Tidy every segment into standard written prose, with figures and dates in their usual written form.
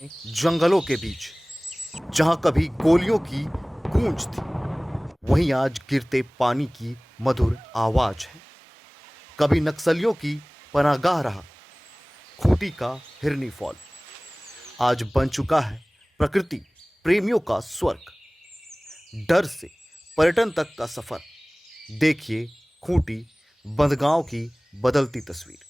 जंगलों के बीच जहां कभी गोलियों की गूंज थी, वहीं आज गिरते पानी की मधुर आवाज है। कभी नक्सलियों की पनाहगाह रहा खूंटी का हिरनी फॉल, आज बन चुका है प्रकृति प्रेमियों का स्वर्ग। डर से पर्यटन तक का सफर, देखिए खूंटी बंदगांव की बदलती तस्वीर।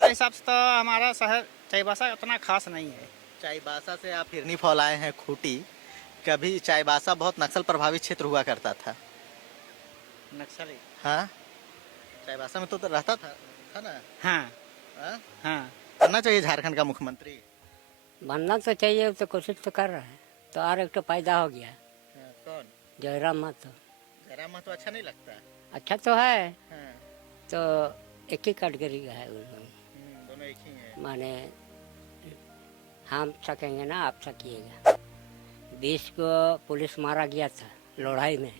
मेरे हिसाब से तो हमारा शहर चाईबासा उतना खास नहीं है। चाईबासा से आप हिरनी फॉल आए हैं खूंटी। कभी चाईबासा बहुत नक्सल प्रभावित क्षेत्र हुआ करता था। नक्सली। हाँ, चाईबासा में तो रहता था ना। हाँ। हाँ? हाँ। बनना चाहिए झारखंड का मुख्यमंत्री। बनना तो चाहिए, तो कोशिश तो कर रहा है। तो और एक तो पैदा हो गया हाँ, कौन? जयराम महतो। जयराम महतो अच्छा नहीं लगता। अच्छा तो है, हाँ, तो एक ही कैटेगरी का है उन लोग। दोनों एक ही हैं। माने हम सकेंगे ना, आप सकिएगा। 20 को पुलिस मारा गया था लड़ाई में।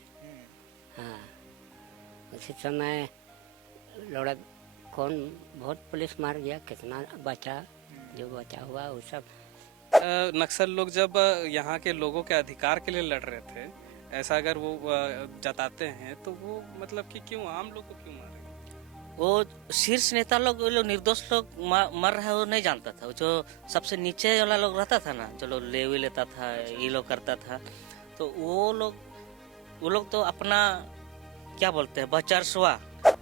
हाँ, उसी समय लड़ा कौन बहुत पुलिस मार गया, कितना बचा, जो बचा हुआ वो सब। नक्सल लोग जब यहाँ के लोगों के अधिकार के लिए लड़ रहे थे, ऐसा अगर वो जताते हैं तो वो मतलब कि क्यों आम लोग को क्यों मारे? वो शीर्ष नेता लोग, वो लोग निर्दोष लोग मर रहे हैं वो नहीं जानता था। जो सबसे नीचे वाला लोग रहता था ना, जो लोग ले भी लेता था, ये लोग करता था, तो वो लोग तो अपना क्या बोलते हैं बचरसवा। तो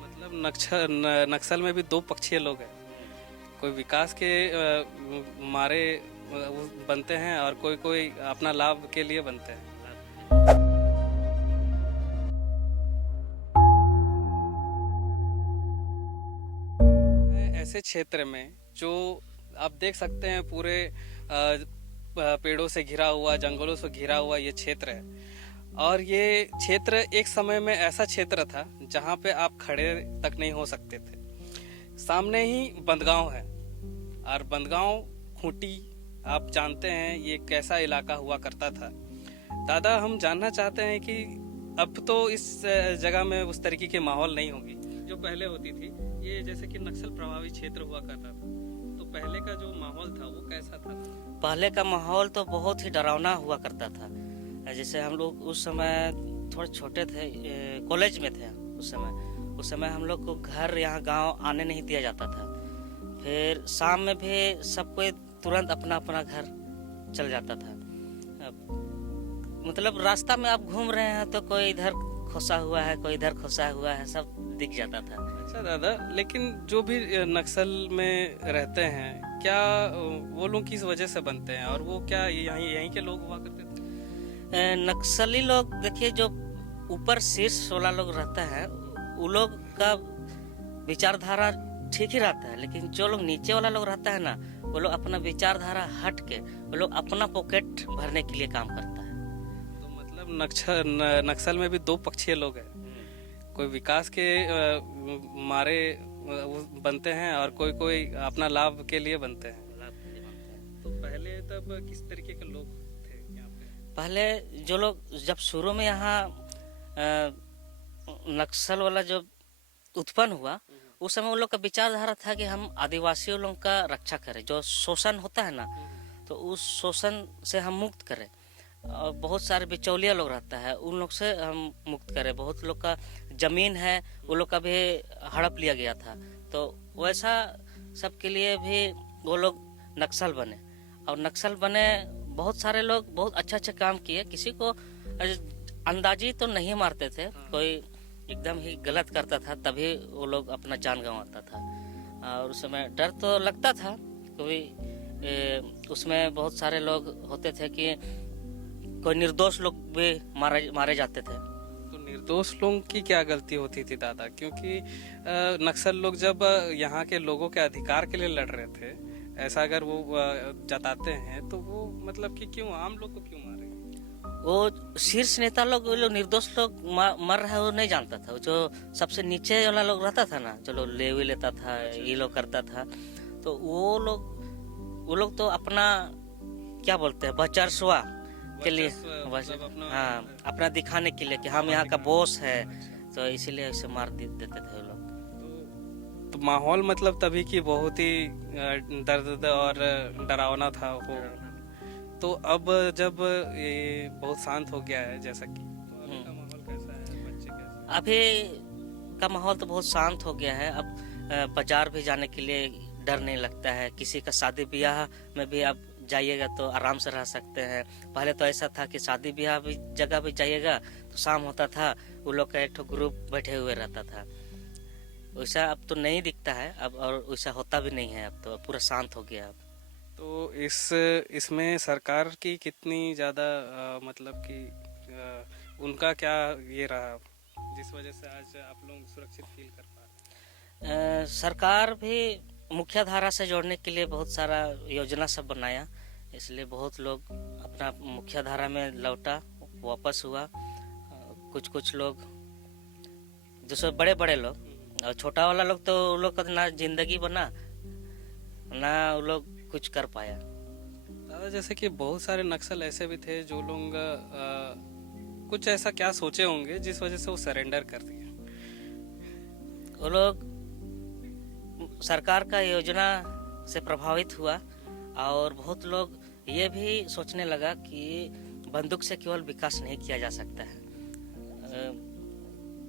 मतलब नक्सल में भी दो पक्षीय लोग हैं। कोई विकास के मारे बनते हैं और कोई अपना लाभ के लिए बनते हैं। ऐसे क्षेत्र में जो आप देख सकते हैं पूरे पेड़ों से घिरा हुआ, जंगलों से घिरा हुआ ये क्षेत्र है। और ये क्षेत्र एक समय में ऐसा क्षेत्र था जहाँ पे आप खड़े तक नहीं हो सकते थे। सामने ही बंदगांव है, और बंदगांव खूंटी आप जानते हैं ये कैसा इलाका हुआ करता था। दादा, हम जानना चाहते हैं कि अब तो इस जगह में उस तरीके की माहौल नहीं होगी जो पहले होती थी। ये जैसे कि नक्सल प्रभावित क्षेत्र हुआ करता था, तो पहले का जो माहौल था वो कैसा था? पहले का माहौल तो बहुत ही डरावना हुआ करता था। जैसे हम लोग उस समय थोड़े छोटे थे, कॉलेज में थे उस समय हम लोग को घर यहाँ गांव आने नहीं दिया जाता था। फिर शाम में भी सबको तुरंत अपना अपना घर चल जाता था। मतलब रास्ता में आप घूम रहे हैं तो कोई इधर खोसा हुआ है, कोई इधर खोसा हुआ है, सब दिख जाता था। अच्छा दादा, लेकिन जो भी नक्सल में रहते हैं, क्या वो लोग किस वजह से बनते हैं, और वो क्या यहीं के लोग हुआ करते थे? नक्सली लोग देखिए, जो ऊपर शीर्ष वाला लोग रहता है वो लोग का विचारधारा ठीक ही रहता है, लेकिन जो लोग नीचे वाला लोग रहता है ना, वो लोग अपना विचारधारा हट के वो लोग अपना पॉकेट भरने के लिए काम करता है। तो मतलब नक्सल में भी दो पक्षीय लोग हैं। कोई विकास के मारे बनते हैं और कोई अपना लाभ के लिए बनते हैं। तो पहले तब किस तरीके के लोग थे यहाँ पे? पहले जो लोग जब शुरू में यहाँ नक्सल वाला जो उत्पन्न हुआ, उस समय उन लोग का विचारधारा था कि हम आदिवासियों लोग का रक्षा करें, जो शोषण होता है ना, तो उस शोषण से हम मुक्त करें। और बहुत सारे बिचौलिया लोग रहता है, उन लोग से हम मुक्त करें। बहुत लोग का जमीन है, वो लोग का भी हड़प लिया गया था, तो वैसा सब के लिए भी वो लोग नक्सल बने। और नक्सल बने, बहुत सारे लोग बहुत अच्छा काम किए। किसी को अंदाजी तो नहीं मारते थे, कोई एकदम ही गलत करता था तभी वो लोग अपना जान गंवाता था। और उस समय डर तो लगता था, क्योंकि उसमें बहुत सारे लोग होते थे कि कोई निर्दोष लोग भी मारे जाते थे। तो निर्दोष लोगों की क्या गलती होती थी दादा? क्योंकि नक्सल लोग जब यहाँ के लोगों के अधिकार के लिए लड़ रहे थे, ऐसा अगर वो जताते हैं तो वो मतलब कि क्यों आम लोग को क्यों मारे? वो शीर्ष नेता लोग, वो लोग निर्दोष लोग मर रहे हैं वो नहीं जानता था। जो सबसे नीचे वाला लोग रहता था ना, जो लोग ले भी लेता था, ये लोग करता था, तो वो लोग तो अपना क्या बोलते हैं बचरसवा के लिए, हाँ, अपना दिखाने के लिए कि हम यहाँ का बॉस है, तो इसीलिए ऐसे मार देते थे वो लोग। तो तो माहौल मतलब तभी की बहुत ही दर्द और डरावना था वो। तो अब जब ये बहुत शांत हो गया है जैसा कि, तो अभी का माहौल कैसा है, बच्चे कैसे? अभी का माहौल तो बहुत शांत हो गया है। अब बाजार भी जाने के लिए डर नहीं लगता है। किसी का शादी ब्याह में भी अब जाइएगा तो आराम से रह सकते हैं। पहले तो ऐसा था कि शादी ब्याह भी जगह भी जाइएगा तो शाम होता था, वो लोग का एक ठो ग्रुप बैठे हुए रहता था। वैसा अब तो नहीं दिखता है अब, और वैसा होता भी नहीं है। अब तो पूरा शांत हो गया। अब तो इसमें सरकार की कितनी ज़्यादा मतलब कि उनका क्या ये रहा जिस वजह से आज आप लोग सुरक्षित फील कर पा रहे हैं? सरकार भी मुख्य धारा से जोड़ने के लिए बहुत सारा योजना सब बनाया, इसलिए बहुत लोग अपना मुख्य धारा में लौटा, वापस हुआ। कुछ कुछ लोग जैसे बड़े बड़े लोग, और छोटा वाला लोग तो उन लोग का ना जिंदगी बना ना वो लोग कुछ कर पाया। दादा जैसे कि बहुत सारे नक्सल ऐसे भी थे जो लोग कुछ ऐसा क्या सोचे होंगे जिस वजह से वो सरेंडर कर दिए? वो लोग सरकार का योजना से प्रभावित हुआ, और बहुत लोग ये भी सोचने लगा कि बंदूक से केवल विकास नहीं किया जा सकता है,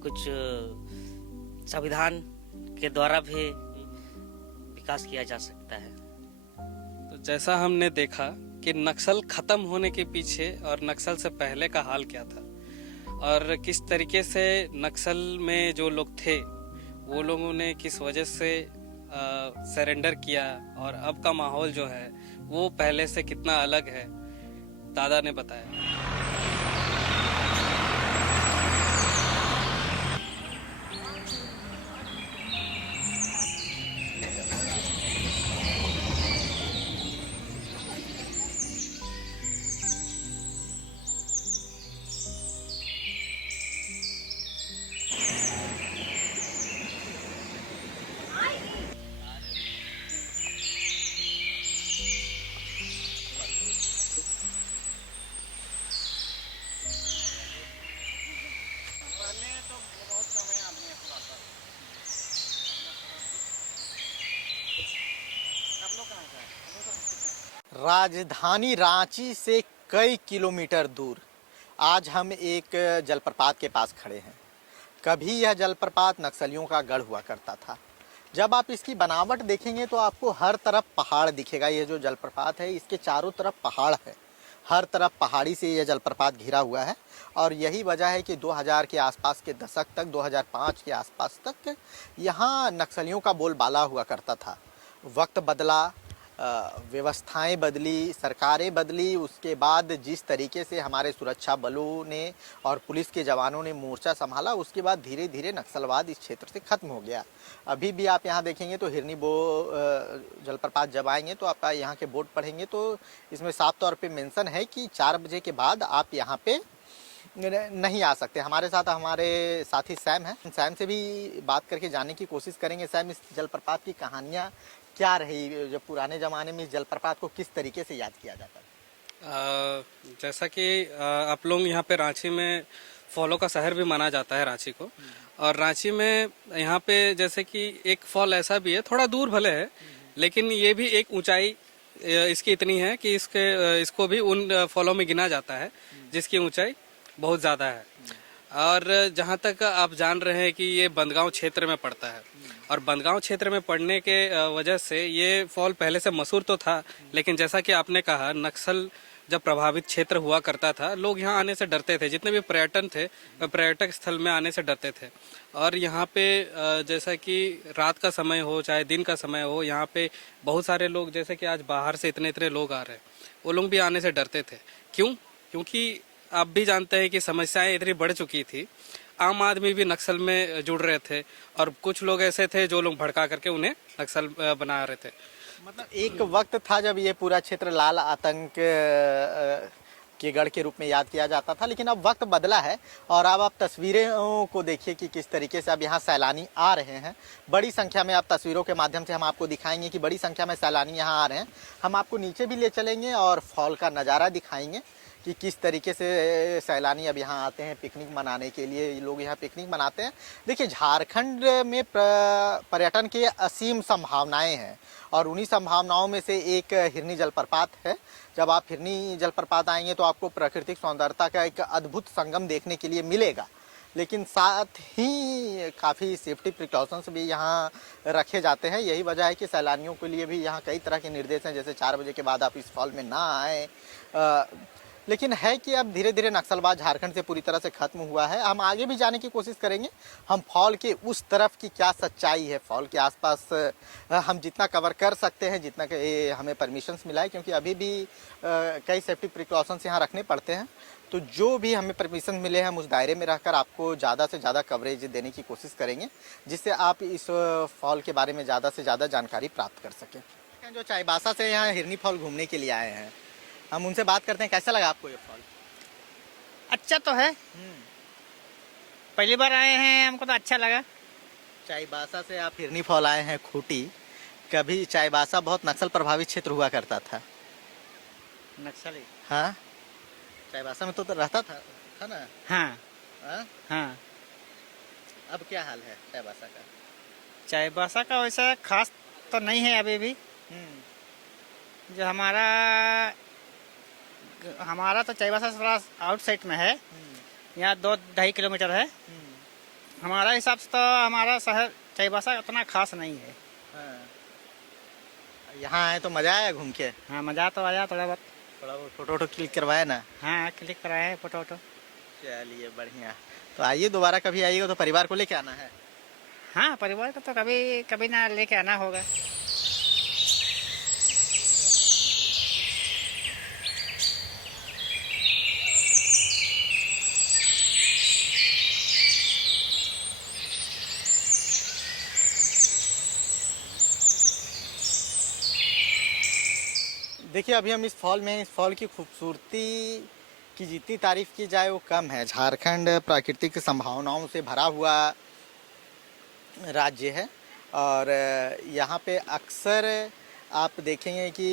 कुछ संविधान के द्वारा भी विकास किया जा सकता है। तो जैसा हमने देखा कि नक्सल खत्म होने के पीछे और नक्सल से पहले का हाल क्या था, और किस तरीके से नक्सल में जो लोग थे वो लोगों ने किस वजह से सरेंडर किया, और अब का माहौल जो है वो पहले से कितना अलग है, दादा ने बताया। राजधानी रांची से कई किलोमीटर दूर आज हम एक जलप्रपात के पास खड़े हैं। कभी यह जलप्रपात नक्सलियों का गढ़ हुआ करता था। जब आप इसकी बनावट देखेंगे तो आपको हर तरफ पहाड़ दिखेगा। ये जो जलप्रपात है इसके चारों तरफ पहाड़ है, हर तरफ पहाड़ी से यह जलप्रपात घिरा हुआ है। और यही वजह है कि 2000 के आसपास के दशक तक, 2005 के आसपास तक यहाँ नक्सलियों का बोलबाला हुआ करता था। वक्त बदला, व्यवस्थाएं बदली, सरकारें बदली, उसके बाद जिस तरीके से हमारे सुरक्षा बलों ने और पुलिस के जवानों ने मोर्चा संभाला, उसके बाद धीरे धीरे नक्सलवाद इस क्षेत्र से खत्म हो गया। अभी भी आप यहाँ देखेंगे तो हिरनी जलप्रपात जब आएंगे तो आप यहाँ के बोर्ड पढ़ेंगे तो इसमें साफ तौर पे मेंशन है कि 4 बजे के बाद आप यहाँ पे नहीं आ सकते। हमारे साथ हमारे साथी सैम हैं, सैम से भी बात करके जानने की कोशिश करेंगे। सैम, इस जलप्रपात की कहानियाँ क्या रही, जब पुराने ज़माने में इस जलप्रपात को किस तरीके से याद किया जाता है? जैसा कि आप लोग यहाँ पे रांची में फॉलों का शहर भी माना जाता है रांची को, और रांची में यहाँ पे जैसे कि एक फॉल ऐसा भी है, थोड़ा दूर भले है लेकिन ये भी एक ऊंचाई इसकी इतनी है कि इसको भी उन फॉलों में गिना जाता है जिसकी ऊंचाई बहुत ज़्यादा है। और जहाँ तक आप जान रहे हैं कि ये बंदगांव क्षेत्र में पड़ता है, और बंदगांव क्षेत्र में पड़ने के वजह से ये फॉल पहले से मशहूर तो था, लेकिन जैसा कि आपने कहा नक्सल जब प्रभावित क्षेत्र हुआ करता था, लोग यहाँ आने से डरते थे। जितने भी पर्यटन थे पर्यटक स्थल में आने से डरते थे। और यहाँ पे जैसा कि रात का समय हो चाहे दिन का समय हो, यहाँ पे बहुत सारे लोग, जैसे कि आज बाहर से इतने इतने लोग आ रहे हैं, वो लोग भी आने से डरते थे। क्यों? क्योंकि आप भी जानते हैं कि समस्याएं इतनी बढ़ चुकी थी। आम आदमी भी नक्सल में जुड़ रहे थे, और कुछ लोग ऐसे थे जो लोग भड़का करके उन्हें नक्सल बना रहे थे। मतलब एक वक्त था जब ये पूरा क्षेत्र लाल आतंक के गढ़ के रूप में याद किया जाता था, लेकिन अब वक्त बदला है। और अब आप तस्वीरों को देखिए कि किस तरीके से अब यहाँ सैलानी आ रहे हैं। बड़ी संख्या में, आप तस्वीरों के माध्यम से हम आपको दिखाएंगे कि बड़ी संख्या में सैलानी यहाँ आ रहे हैं। हम आपको नीचे भी ले चलेंगे और फॉल का नज़ारा दिखाएंगे कि किस तरीके से सैलानी अब यहाँ आते हैं पिकनिक मनाने के लिए, ये लोग यहाँ पिकनिक मनाते हैं। देखिए झारखंड में पर्यटन की असीम संभावनाएं हैं और उन्हीं संभावनाओं में से एक हिरनी जलप्रपात है। जब आप हिरनी जलप्रपात आएंगे तो आपको प्राकृतिक सौंदर्यता का एक अद्भुत संगम देखने के लिए मिलेगा, लेकिन साथ ही काफ़ी सेफ्टी प्रिकॉशंस भी यहाँ रखे जाते हैं। यही वजह है कि सैलानियों के लिए भी यहाँ कई तरह के निर्देश हैं, जैसे 4 बजे के बाद आप इस फॉल में ना आएँ। लेकिन है कि अब धीरे धीरे नक्सलवाद झारखंड से पूरी तरह से खत्म हुआ है। हम आगे भी जाने की कोशिश करेंगे, हम फॉल के उस तरफ की क्या सच्चाई है, फॉल के आसपास हम जितना कवर कर सकते हैं, जितना हमें परमिशंस मिला है, क्योंकि अभी भी कई सेफ्टी प्रिकॉशंस यहाँ रखने पड़ते हैं। तो जो भी हमें परमिशन मिले हम उस दायरे में रहकर आपको ज़्यादा से ज़्यादा कवरेज देने की कोशिश करेंगे, जिससे आप इस फॉल के बारे में ज़्यादा से ज़्यादा जानकारी प्राप्त कर सकें। जो चाईबासा से यहाँ हिरनी फॉल घूमने के लिए आए हैं, हम उनसे बात करते हैं। कैसा लगा आपको ये फॉल? अच्छा तो है, पहली बार आए हैं, हमको तो अच्छा लगा। चाईबासा से आप हिरनी फॉल आए हैं खूंटी। कभी चाईबासा बहुत नक्सल प्रभावित क्षेत्र हुआ करता था। नक्सली? हाँ, चाईबासा में तो रहता था ना? हाँ हाँ? हाँ। अब क्या हाल है चाईबासा का? चाईबासा का वैसा खास तो नहीं है अभी भी। जो हमारा तो चाईबासा से थोड़ा आउटसाइड में है, यहाँ 2-2.5 किलोमीटर है। हमारा हिसाब से तो हमारा शहर चाईबासा उतना खास नहीं है। हाँ। यहाँ आए तो मजा आया घूम के? हाँ मज़ा तो आया थोड़ा बहुत। थोड़ा बहुत फोटो वोटो क्लिक करवाए ना? हाँ क्लिक कराए हैं फोटो वोटो। चलिए बढ़िया। तो आइए, दोबारा कभी आइएगा तो परिवार को लेके आना है। हाँ परिवार को तो कभी कभी ना लेके आना होगा। देखिए अभी हम इस फॉल में हैं। इस फॉल की खूबसूरती की जितनी तारीफ की जाए वो कम है। झारखंड प्राकृतिक संभावनाओं से भरा हुआ राज्य है और यहाँ पे अक्सर आप देखेंगे कि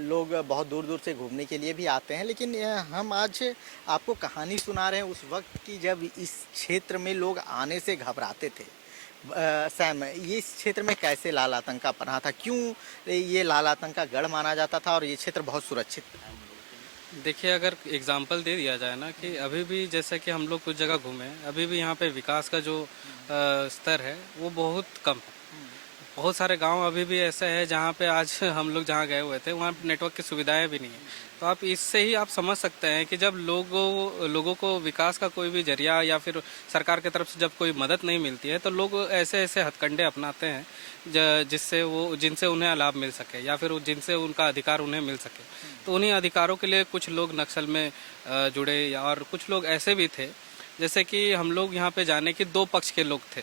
लोग बहुत दूर दूर से घूमने के लिए भी आते हैं, लेकिन हम आज आपको कहानी सुना रहे हैं उस वक्त की जब इस क्षेत्र में लोग आने से घबराते थे। सैम, ये इस क्षेत्र में कैसे लाल आतंक का पनाह था? क्यों ये लाल आतंक का गढ़ माना जाता था और ये क्षेत्र बहुत सुरक्षित था? देखिए, अगर एग्जाम्पल दे दिया जाए ना कि अभी भी जैसे कि हम लोग कुछ जगह घूमे, अभी भी यहाँ पे विकास का जो स्तर है वो बहुत कम है। बहुत सारे गांव अभी भी ऐसे हैं जहाँ पे आज हम लोग जहाँ गए हुए थे वहाँ नेटवर्क की सुविधाएं भी नहीं है। तो आप इससे ही आप समझ सकते हैं कि जब लोगों को विकास का कोई भी जरिया या फिर सरकार की तरफ से जब कोई मदद नहीं मिलती है तो लोग ऐसे ऐसे हथकंडे अपनाते हैं जिनसे उन्हें लाभ मिल सके या फिर जिनसे उनका अधिकार उन्हें मिल सके। तो उन्हीं अधिकारों के लिए कुछ लोग नक्सल में जुड़े और कुछ लोग ऐसे भी थे, जैसे कि हम लोग यहाँ पे जाने के 2 पक्ष के लोग थे।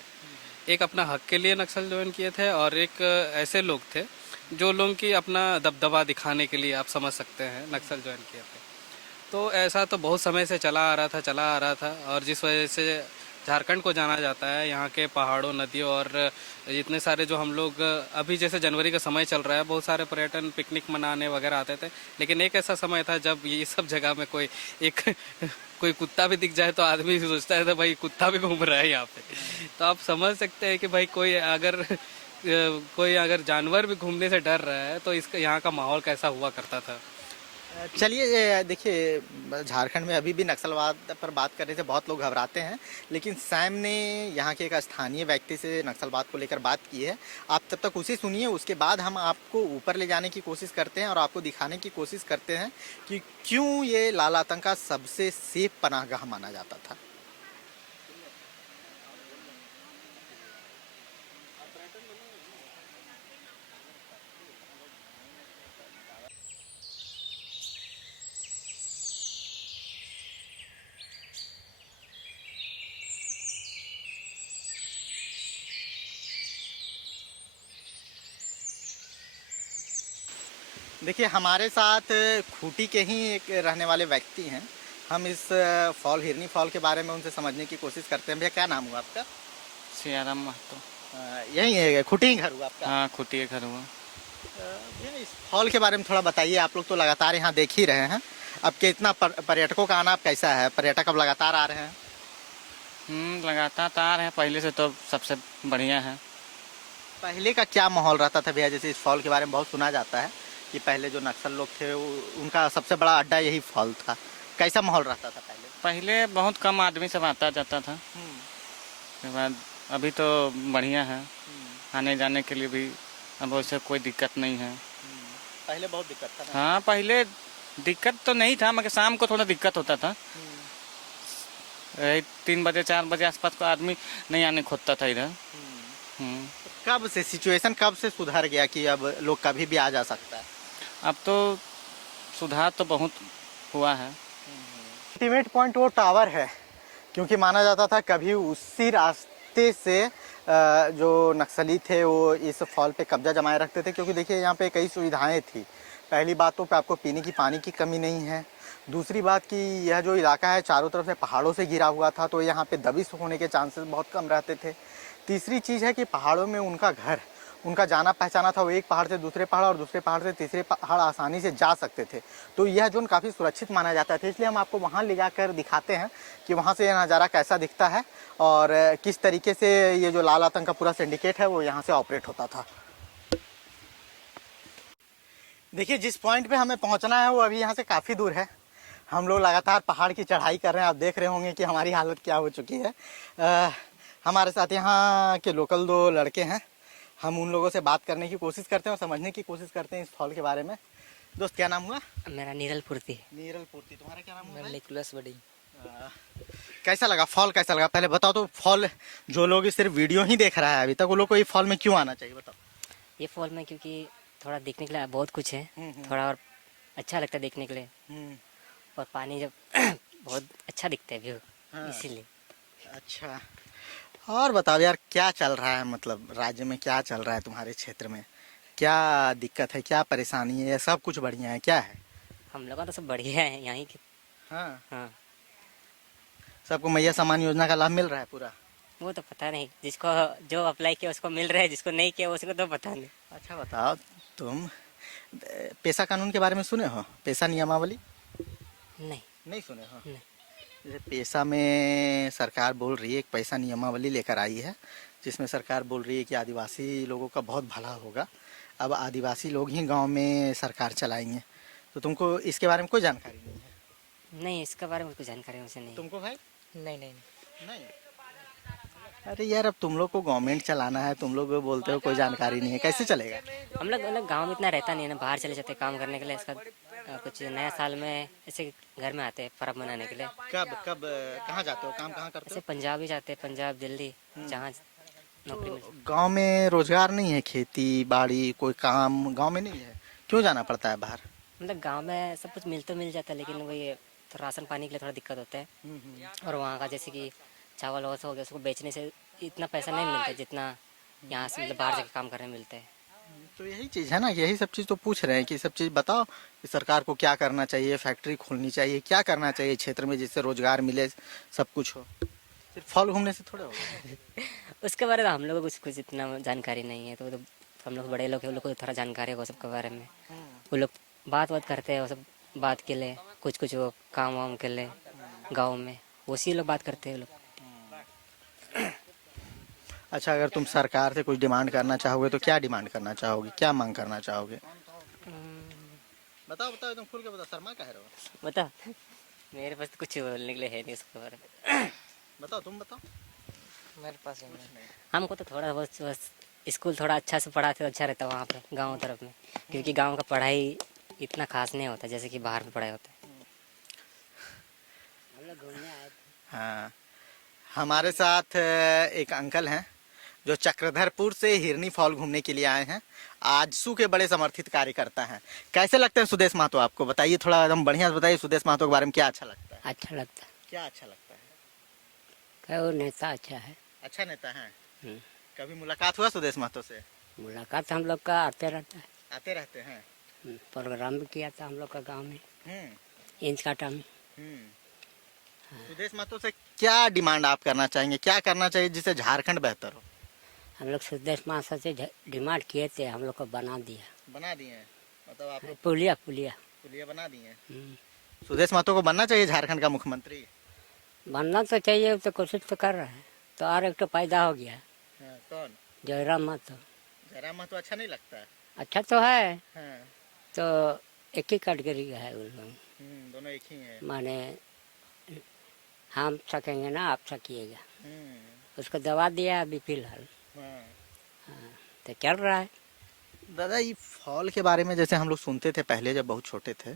एक अपना हक के लिए नक्सल ज्वाइन किए थे और एक ऐसे लोग थे जो लोग की अपना दबदबा दिखाने के लिए आप समझ सकते हैं नक्सल ज्वाइन किए थे। तो ऐसा तो बहुत समय से चला आ रहा था और जिस वजह से झारखंड को जाना जाता है, यहाँ के पहाड़ों, नदियों और इतने सारे जो हम लोग अभी जैसे जनवरी का समय चल रहा है, बहुत सारे पर्यटन पिकनिक मनाने वगैरह आते थे। लेकिन एक ऐसा समय था जब ये सब जगह में कोई कुत्ता भी दिख जाए तो आदमी सोचता है तो भाई कुत्ता भी घूम रहा है यहाँ पे। तो आप समझ सकते हैं कि भाई कोई अगर जानवर भी घूमने से डर रहा है तो इसका यहाँ का माहौल कैसा हुआ करता था। चलिए देखिए, झारखंड में अभी भी नक्सलवाद पर बात करने से बहुत लोग घबराते हैं, लेकिन सैम ने यहाँ के एक स्थानीय व्यक्ति से नक्सलवाद को लेकर बात की है। आप तब तक उसे सुनिए, उसके बाद हम आपको ऊपर ले जाने की कोशिश करते हैं और आपको दिखाने की कोशिश करते हैं कि क्यों ये लाल आतंक का सबसे सेफ पनाहगाह माना जाता था। देखिए हमारे साथ खूंटी के ही एक रहने वाले व्यक्ति हैं। हम इस हिरनी फॉल के बारे में उनसे समझने की कोशिश करते हैं। भैया क्या नाम हुआ आपका? सियाराम महतो। यही है, खूंटी ही घर हुआ आपका? हाँ, खूंटी के घर हुआ। भैया इस फॉल के बारे में थोड़ा बताइए। आप लोग तो लगातार यहाँ देख ही रहे हैं, अब कितना पर्यटकों का आना अब कैसा है? पर्यटक अब लगातार आ रहे हैं। लगातार तो आ रहे हैं, पहले से तो सबसे बढ़िया है। पहले का क्या माहौल रहता था भैया? जैसे इस फॉल के बारे में बहुत सुना जाता है कि पहले जो नक्सल लोग थे उनका सबसे बड़ा अड्डा यही फॉल था। कैसा माहौल रहता था पहले? पहले बहुत कम आदमी सब आता जाता था, उसके बाद अभी तो बढ़िया है, आने जाने के लिए भी अब वैसे कोई दिक्कत नहीं है। पहले बहुत दिक्कत था ना? हाँ, पहले दिक्कत तो नहीं था, मगर शाम को थोड़ा दिक्कत होता था। 3 बजे 4 बजे आसपास को आदमी नहीं आने खोजता था इधर। कब से सिचुएशन कब से सुधर गया कि अब लोग कभी भी आ जा सकता है? अब तो सुधार तो बहुत हुआ है। अल्टीमेट पॉइंट वो टावर है, क्योंकि माना जाता था कभी उसी रास्ते से जो नक्सली थे वो इस फॉल पे कब्जा जमाए रखते थे, क्योंकि देखिए यहाँ पे कई सुविधाएं थी। पहली बात तो आपको पीने की पानी की कमी नहीं है। दूसरी बात कि यह जो इलाका है चारों तरफ से पहाड़ों से घिरा हुआ था, तो यहाँ पे दबिश होने के चांसेस बहुत कम रहते थे। तीसरी चीज़ है कि पहाड़ों में उनका घर, उनका जाना पहचाना था, वो एक पहाड़ से दूसरे पहाड़ और दूसरे पहाड़ से तीसरे पहाड़ आसानी से जा सकते थे। तो यह जोन काफ़ी सुरक्षित माना जाता था, इसलिए हम आपको वहाँ ले जाकर दिखाते हैं कि वहाँ से यह नज़ारा कैसा दिखता है और किस तरीके से ये जो लाल आतंक का पूरा सिंडिकेट है वो यहाँ से ऑपरेट होता था। देखिए जिस पॉइंट पे हमें पहुँचना है वो अभी यहाँ से काफ़ी दूर है। हम लोग लगातार पहाड़ की चढ़ाई कर रहे हैं। आप देख रहे होंगे कि हमारी हालत क्या हो चुकी है। हमारे साथ यहाँ के लोकल 2 लड़के हैं। हम उन लोगों से बात करने की कोशिश करते हैं और समझने की कोशिश करते हैं इस फॉल के बारे में। दोस्त क्या नाम हुआ? मेरा नीरल पूर्ति। नीरल पूर्ति। तुम्हारा क्या नाम हुआ? निकोलस बड़ी। कैसा लगा फॉल? कैसा लगा पहले बताओ तो। फॉल जो लोग सिर्फ वीडियो ही देख रहा है अभी तक, वो लोग को ये फॉल में क्यों आना चाहिए बताओ? ये फॉल में क्योंकि थोड़ा देखने के लिए बहुत कुछ है, थोड़ा और अच्छा लगता है देखने के लिए, और पानी जब बहुत अच्छा दिखता है व्यू, इसीलिए। अच्छा, और बताओ यार क्या चल रहा है, मतलब राज्य में क्या चल रहा है, तुम्हारे क्षेत्र में क्या दिक्कत है, क्या परेशानी है, सब कुछ बढ़िया है क्या है? हम लोग का तो सब बढ़िया है यहाँ के। हाँ, सबको मैया सम्मान योजना का लाभ मिल रहा है पूरा? वो तो पता नहीं, जिसको जो अप्लाई किया उसको मिल रहा है, जिसको नहीं किया उसको तो पता नहीं। अच्छा बताओ, तुम पेशा कानून के बारे में सुने हो? पेशा नियमावली नहीं सुने हो? नहीं। जैसे पेशा में सरकार बोल रही है, एक पैसा नियमावली लेकर आई है जिसमें सरकार बोल रही है कि आदिवासी लोगों का बहुत भला होगा। अब आदिवासी लोग ही गांव में सरकार चलाएंगे, तो तुमको इसके बारे में कोई जानकारी नहीं है? नहीं, इसके बारे में कुछ जानकारी मुझे नहीं। तुमको भाई? नहीं। अरे यार, अब तुम लोग को गवर्नमेंट चलाना है, तुम लोग बोलते हो कोई जानकारी नहीं है, कैसे चलेगा? हम लोग गांव में इतना रहता नहीं है ना, बाहर चले जाते हैं काम करने के लिए। इसका कुछ नया साल में ऐसे घर में आते हैं पर्व मनाने के लिए। कब कहाँ जाते हो, काम कहाँ करते ऐसे पंजाब ही जाते हैं, पंजाब दिल्ली, जहाँ नौकरी मिल। हो? गांव में रोजगार नहीं है, खेती बाड़ी कोई काम गांव में नहीं है, क्यों जाना पड़ता है बाहर? मतलब गांव में सब कुछ मिल जाता है, लेकिन वही तो राशन पानी के लिए थोड़ा दिक्कत होता है। और वहाँ का जैसे कि चावल हो गया, उसको बेचने से इतना पैसा नहीं मिलता जितना यहाँ से मतलब बाहर जाके काम करने में मिलता है। तो यही चीज़ है ना, यही सब चीज़ तो पूछ रहे हैं कि सब चीज़ बताओ कि सरकार को क्या करना चाहिए, फैक्ट्री खोलनी चाहिए, क्या करना चाहिए क्षेत्र में जिससे रोजगार मिले, सब कुछ हो। सिर्फ फॉल घूमने से थोड़ा होगा। उसके बारे में हम लोग को कुछ इतना जानकारी नहीं है, तो हम लोग बड़े लोग हैं, उन लोग को थोड़ा जानकारी है वो सब के बारे में। वो लोग बात करते हैं, वो सब बात के लिए, कुछ वो काम वाम के लिए गाँव में उसी लोग बात करते हैं लोग। अच्छा, अगर तुम सरकार से कुछ डिमांड करना चाहोगे तो क्या डिमांड करना चाहोगे, क्या मांग करना चाहोगे? बताओ एकदम खुल के बताओ, शर्मा काहे रहो? बता, मेरे पास तो कुछ बोलने के लिए है नहीं उसके बारे में। बताओ, तुम बताओ। मेरे पास हमको तो थोड़ा बस स्कूल थोड़ा अच्छा से पढ़ाते तो अच्छा रहता वहाँ पे गाँव तरफ में, क्योंकि गाँव का पढ़ाई इतना खास नहीं होता जैसे कि बाहर में पढ़ाई होता है। हम लोग घूमने आए थे। हाँ, हमारे साथ एक अंकल हैं जो चक्रधरपुर से हिरनी फॉल घूमने के लिए आए हैं। आजसू के बड़े समर्थित कार्यकर्ता हैं। कैसे लगते हैं सुदेश महतो आपको? बताइए थोड़ा एकदम बढ़िया से बताइए, सुदेश महतो के बारे में क्या अच्छा लगता है? अच्छा लगता है। क्या अच्छा लगता है? क्या वो नेता अच्छा है। अच्छा नेता है। कभी मुलाकात हुआ सुदेश महतो से? मुलाकात हम लोग का आते रहता है, आते रहते हैं। प्रोग्राम भी किया था हम लोग का गाँव में, इंच काटा में। सुदेश महतो से क्या डिमांड आप करना चाहेंगे, क्या करना चाहिए जिससे झारखंड बेहतर हो? हम लोग सुदेश महतो से डिमांड किए थे, हम लोग को बना दिया। बना दिए हैं? मतलब आप पुलिया पुलिया बना दिए हैं? सुदेश महतो को बनना चाहिए झारखंड का मुख्यमंत्री। बनना तो चाहिए, तो कोशिश तो कर रहा है। तो और एक तो पैदा हो गया, कौन? जयराम महतो। जयराम महतो अच्छा नहीं लगता है। अच्छा तो है, हाँ। तो एक ही कैटेगरी का है उन लोग, दोनों एक ही है। माने हम सकेंगे ना आप सकिएगा, उसको दवा दिया अभी फिलहाल। हाँ, तो चल रहा है। दादा ये फॉल के बारे में जैसे हम लोग सुनते थे पहले जब बहुत छोटे थे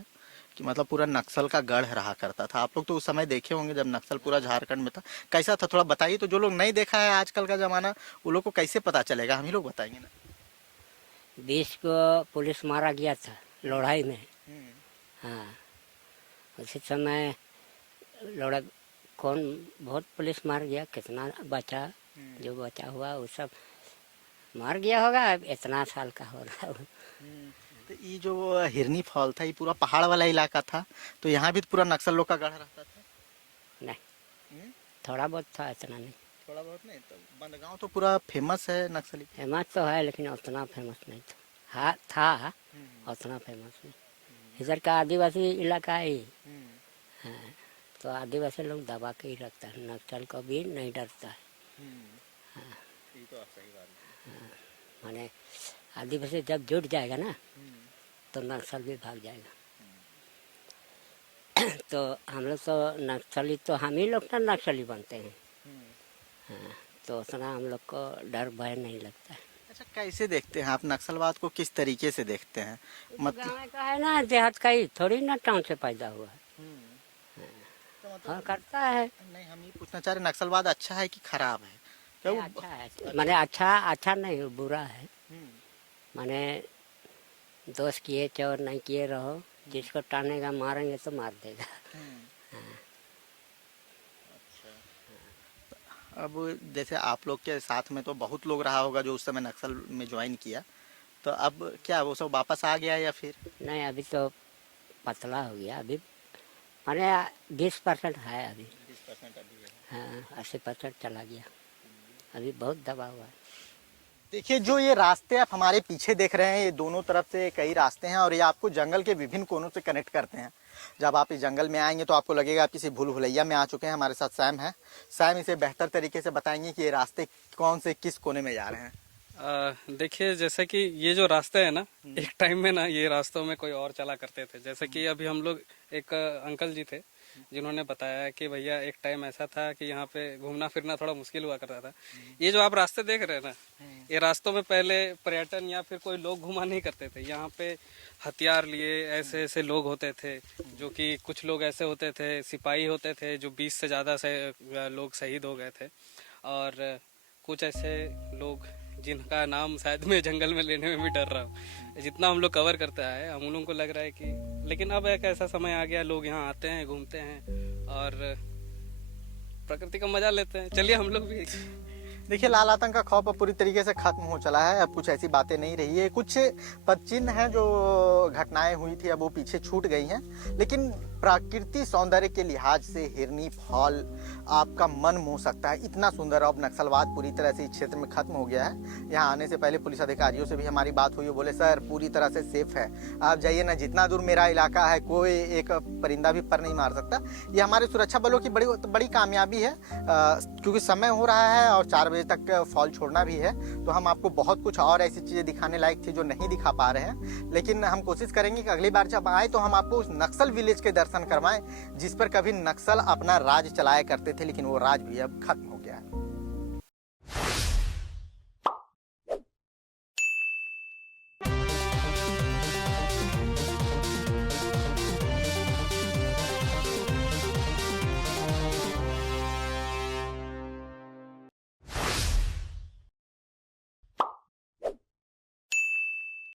कि मतलब पूरा नक्सल का गढ़ रहा करता था। आप लोग तो उस समय देखे होंगे जब नक्सल पूरा झारखंड में था, कैसा था थोड़ा बताइए। तो जो लोग नहीं देखा है आजकल का जमाना, वो लोग को कैसे पता चलेगा, हम ही लोग बताएंगे ना। 20 को पुलिस मारा गया था लड़ाई में। हाँ, उसी समय लड़ा कौन बहुत पुलिस मार गया, कितना बचा, जो बचा हुआ वो सब मार गया होगा। अब इतना साल का हो रहा है। तो ये जो हिरनी फॉल था ये पूरा पहाड़ वाला इलाका था, तो यहाँ भी तो पूरा नक्सल लोग का गढ़ रहता था। नहीं, थोड़ा बहुत था, इतना नहीं। थोड़ा बहुत नहीं, तो बंदगांव तो पूरा फेमस है नक्सली। फेमस तो है लेकिन उतना फेमस नहीं था। हाँ था, उतना फेमस नहीं। इधर का आदिवासी इलाका है ये। हाँ, तो आदिवासी लोग दबा के ही रखता है, नक्सल को भी नहीं डरता है। ये तो सही बात है। माने आदिवासी जब जुट जाएगा ना तो नक्सल भी भाग जाएगा। तो हम लोग तो नक्सली, तो हम ही लोग तो नक्सली बनते हैं। हाँ, तो उतना हम लोग को डर भय नहीं लगता है। अच्छा, कैसे देखते हैं आप नक्सलवाद को, किस तरीके से देखते हैं? गाँव का है ना, देहात का ही, थोड़ी ना टाउन से पैदा हुआ है। हाँ, करता है। नहीं, हम ये पूछना चाह रहे नक्सलवाद अच्छा है कि खराब है? क्या वो अच्छा है, माने अच्छा नहीं, बुरा है। माने दोस्त किए चोर नहीं किए रहो, जिसको टानेगा मारेंगे तो मार देगा। अब जैसे आप लोग के साथ में तो बहुत लोग रहा होगा जो उस समय नक्सल में ज्वाइन किया, तो अब क्या वो सब वापस आ गया या फिर? नहीं, अभी तो पतला हो गया। अभी माने 20% है अभी। 20% अभी है। हाँ, 80% चला गया। अभी बहुत दबा हुआ है। देखिए, जो ये रास्ते आप हमारे पीछे देख रहे हैं, ये दोनों तरफ से कई रास्ते हैं और ये आपको जंगल के विभिन्न कोनों से कनेक्ट करते हैं। जब आप इस जंगल में आएंगे तो आपको लगेगा आप किसी भूल भुलैया में आ चुके हैं। हमारे साथ सैम है, सैम इसे बेहतर तरीके से बताएंगे कि ये रास्ते कौन से किस कोने में जा रहे हैं। देखिए, जैसे कि ये जो रास्ते है ना, एक टाइम में ना ये रास्तों में कोई और चला करते थे। जैसे कि अभी हम लोग, एक अंकल जी थे जिन्होंने बताया कि भैया एक टाइम ऐसा था कि यहाँ पे घूमना फिरना थोड़ा मुश्किल हुआ करता था। ये जो आप रास्ते देख रहे हैं ना, ये रास्तों में पहले पर्यटन या फिर कोई लोग घुमा नहीं करते थे। यहाँ पे हथियार लिए ऐसे ऐसे लोग होते थे, जो कि कुछ लोग ऐसे होते थे, सिपाही होते थे, जो 20 से ज़्यादा से लोग शहीद हो गए थे। और कुछ ऐसे लोग जिनका नाम शायद मैं जंगल में लेने में भी डर रहा हूँ। जितना हम लोग कवर करते आए, हम लोगों को लग रहा है कि, लेकिन अब एक ऐसा समय आ गया, लोग यहाँ आते हैं, घूमते हैं और प्रकृति का मजा लेते हैं। चलिए हम लोग भी। देखिए, लाल आतंक का खौफ अब पूरी तरीके से खत्म हो चला है। अब कुछ ऐसी बातें नहीं रही है। कुछ पदचिन्ह हैं, जो घटनाएं हुई थी अब वो पीछे छूट गई हैं। लेकिन प्राकृतिक सौंदर्य के लिहाज से हिरनी फॉल आपका मन मोह सकता है, इतना सुंदर। अब नक्सलवाद पूरी तरह से इस क्षेत्र में खत्म हो गया है। यहाँ आने से पहले पुलिस अधिकारियों से भी हमारी बात हुई, वो बोले सर पूरी तरह से सेफ है, आप जाइए ना, जितना दूर मेरा इलाका है कोई एक परिंदा भी पर नहीं मार सकता। ये हमारे सुरक्षा बलों की बड़ी कामयाबी है, क्योंकि समय हो रहा है और 4 बजे तक फॉल छोड़ना भी है। तो हम आपको बहुत कुछ और ऐसी चीजें दिखाने लायक थी जो नहीं दिखा पा रहे हैं, लेकिन हम कोशिश करेंगे कि अगली बार जब आए तो हम आपको उस नक्सल विलेज के दर्शन करवाएं जिस पर कभी नक्सल अपना राज चलाया करते थे, लेकिन वो राज भी अब खत्म